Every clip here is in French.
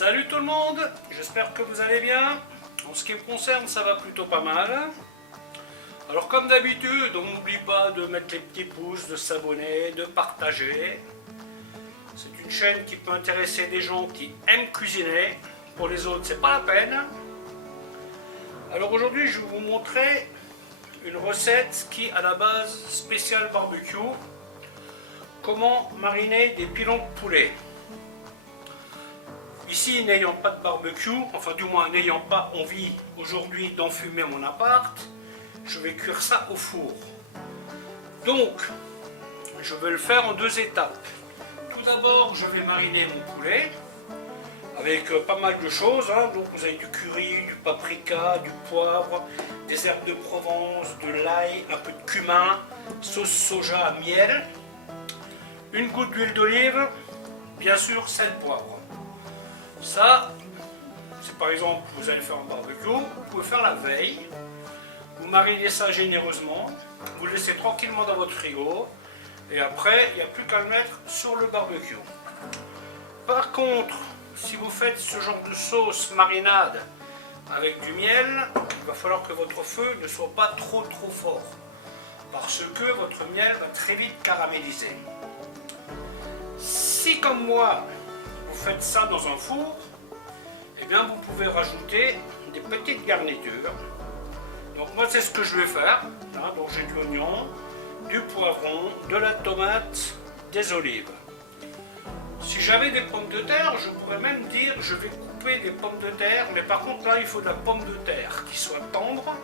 Salut tout le monde, j'espère que vous allez bien. En ce qui me concerne, ça va plutôt pas mal. Alors comme d'habitude, on n'oublie pas de mettre les petits pouces, de s'abonner, de partager. C'est une chaîne qui peut intéresser des gens qui aiment cuisiner. Pour les autres, c'est pas la peine. Alors aujourd'hui, je vais vous montrer une recette qui est à la base spéciale barbecue. Comment mariner des pilons de poulet. Ici, n'ayant pas de barbecue, enfin du moins n'ayant pas envie aujourd'hui d'enfumer mon appart, je vais cuire ça au four. Donc, je vais le faire en deux étapes. Tout d'abord, je vais mariner mon poulet avec pas mal de choses. Donc vous avez du curry, du paprika, du poivre, des herbes de Provence, de l'ail, un peu de cumin, sauce soja, miel, une goutte d'huile d'olive, bien sûr sel, poivre. Ça, c'est par exemple, vous allez faire un barbecue, vous pouvez faire la veille, vous marinez ça généreusement, vous le laissez tranquillement dans votre frigo, et après, il n'y a plus qu'à le mettre sur le barbecue. Par contre, si vous faites ce genre de sauce marinade avec du miel, il va falloir que votre feu ne soit pas trop fort, parce que votre miel va très vite caraméliser. Si comme moi, vous faites ça dans un four, et bien vous pouvez rajouter des petites garnitures. Donc moi c'est ce que je vais faire. Donc j'ai de l'oignon, du poivron, de la tomate, des olives. Si j'avais des pommes de terre, je pourrais même dire je vais couper des pommes de terre, mais par contre là il faut de la pomme de terre qui soit tendre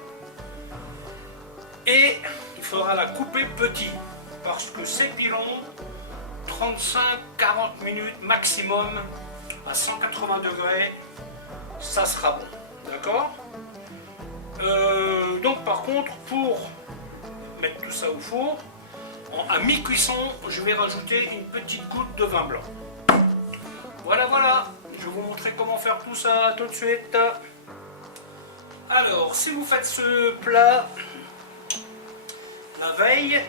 et il faudra la couper petit parce que ces pilons 35-40 minutes maximum à 180 degrés, ça sera bon, d'accord. Donc par contre, pour mettre tout ça au four, à mi-cuisson, je vais rajouter une petite goutte de vin blanc. Voilà, je vais vous montrer comment faire tout ça tout de suite. Alors, si vous faites ce plat la veille,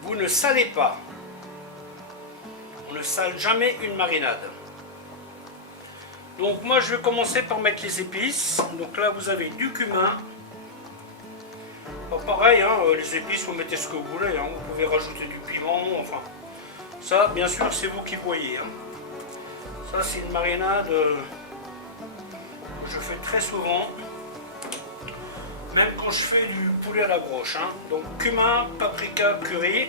vous ne salez pas. On ne sale jamais une marinade. Donc moi je vais commencer par mettre les épices. Donc là vous avez du cumin. Pareil, les épices vous mettez ce que vous voulez. Vous pouvez rajouter du piment. Enfin, ça bien sûr c'est vous qui voyez. Ça c'est une marinade que je fais très souvent. Même quand je fais du poulet à la broche. Donc cumin, paprika, curry,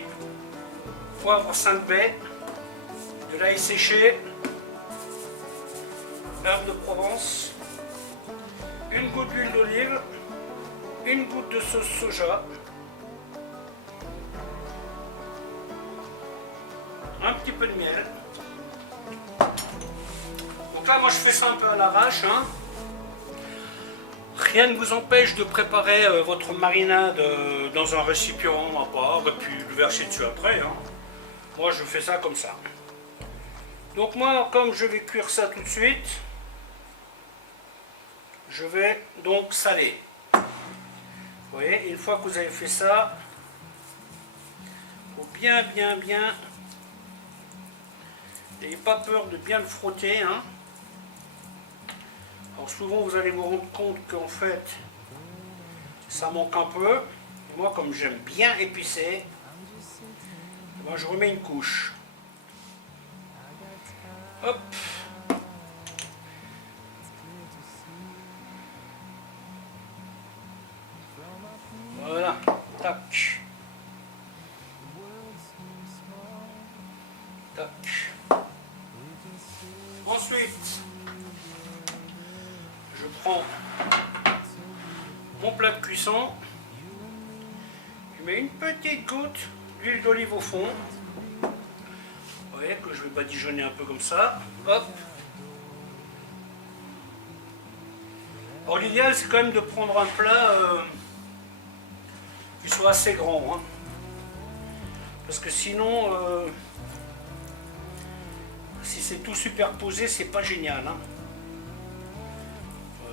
poivre Sainte-Baie, de l'ail séché, herbes de Provence, une goutte d'huile d'olive, une goutte de sauce soja, un petit peu de miel. Donc là moi je fais ça un peu à l'arrache. Rien ne vous empêche de préparer votre marinade dans un récipient à part et puis le verser dessus après. Moi je fais ça comme ça. Donc moi, comme je vais cuire ça tout de suite, je vais donc saler. Vous voyez, une fois que vous avez fait ça, il faut bien, n'ayez pas peur de bien le frotter. Alors souvent vous allez vous rendre compte qu'en fait, ça manque un peu. Et moi, comme j'aime bien épicer, moi je remets une couche. Hop. Voilà. Tac. Tac. Ensuite, je prends mon plat de cuisson. Je mets une petite goutte d'huile d'olive au fond. Vous voyez que je vais badigeonner un peu comme ça. Hop. Alors l'idéal c'est quand même de prendre un plat qui soit assez grand. Parce que sinon, si c'est tout superposé, c'est pas génial.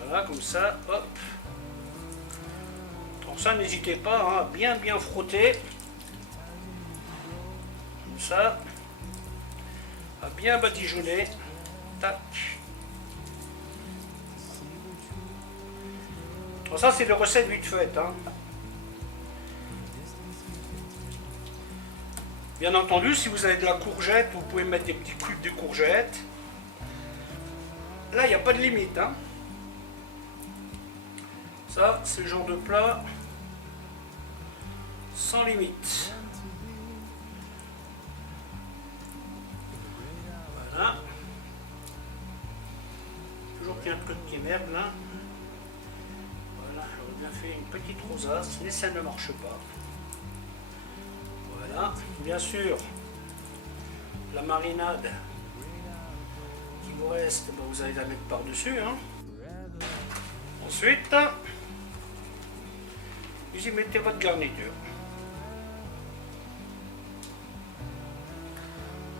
Voilà, comme ça. Hop. Donc ça, n'hésitez pas à bien frotter. Comme ça. À bien badigeonner. Tac. Bon, ça c'est des recettes vite faites, hein. Bien entendu, si vous avez de la courgette, vous pouvez mettre des petits cubes de courgette. Là, il n'y a pas de limite, hein. Ça, c'est le genre de plat sans limite. Voilà. Toujours qu'il y a un truc qui merde là. Voilà, j'aurais bien fait une petite rosace, mais ça ne marche pas. Voilà, bien sûr, la marinade qui vous reste, ben vous allez la mettre par-dessus, hein. Ensuite, vous y mettez votre garniture.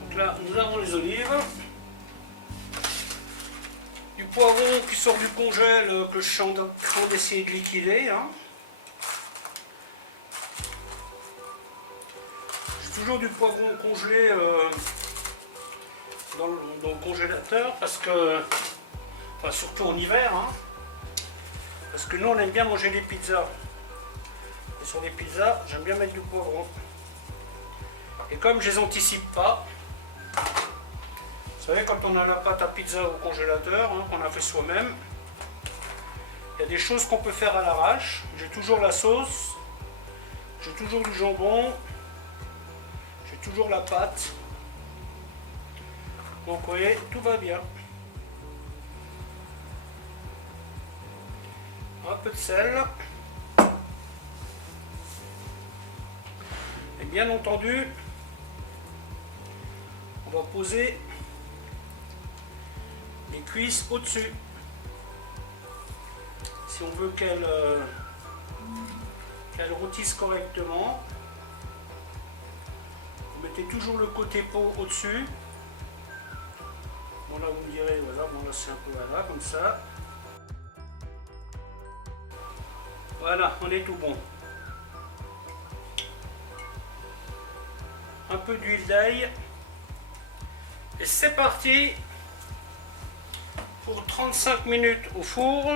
Donc là, nous avons les olives, du poivron qui sort du congèle que je suis en train d'essayer de liquider, hein. Toujours du poivron congelé dans le congélateur parce que, enfin surtout en hiver, hein, parce que nous on aime bien manger des pizzas. Et sur les pizzas, j'aime bien mettre du poivron. Et comme je les anticipe pas, vous savez quand on a la pâte à pizza au congélateur, hein, qu'on a fait soi-même, il y a des choses qu'on peut faire à l'arrache. J'ai toujours la sauce, j'ai toujours du jambon. Toujours la pâte. Donc vous voyez, tout va bien. Un peu de sel. Et bien entendu, on va poser les cuisses au-dessus. Si on veut qu'elles rôtissent correctement. Mettez toujours le côté peau au-dessus. Bon là vous me direz, voilà, bon là c'est un peu là, comme ça. Voilà, on est tout bon. Un peu d'huile d'ail. Et c'est parti pour 35 minutes au four.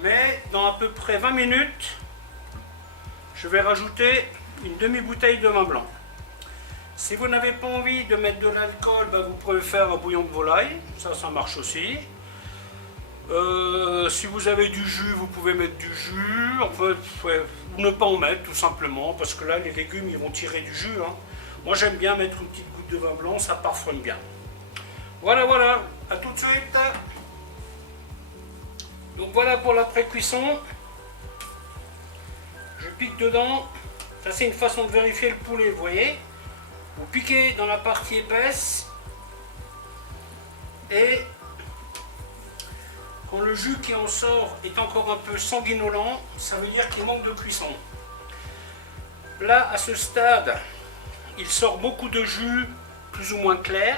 Mais dans à peu près 20 minutes, je vais rajouter une demi-bouteille de vin blanc. Si vous n'avez pas envie de mettre de l'alcool, ben vous pouvez faire un bouillon de volaille, ça marche aussi. Si vous avez du jus, vous pouvez mettre du jus, enfin, ou ne pas en mettre tout simplement, parce que là les légumes ils vont tirer du jus, hein. Moi j'aime bien mettre une petite goutte de vin blanc, ça parfume bien. Voilà, voilà, à tout de suite. Donc voilà pour la pré-cuisson. Je pique dedans. Ça c'est une façon de vérifier le poulet, vous voyez. Vous piquez dans la partie épaisse et quand le jus qui en sort est encore un peu sanguinolent, ça veut dire qu'il manque de cuisson. Là, à ce stade, il sort beaucoup de jus plus ou moins clair.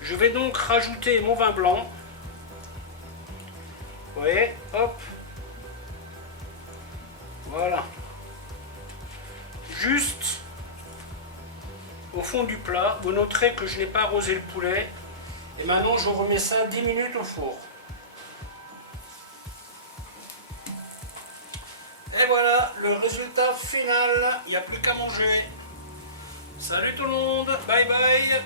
Je vais donc rajouter mon vin blanc. Vous voyez, hop. Voilà. Juste au fond du plat, vous noterez que je n'ai pas arrosé le poulet. Et maintenant, je remets ça 10 minutes au four. Et voilà, le résultat final. Il n'y a plus qu'à manger. Salut tout le monde, bye bye.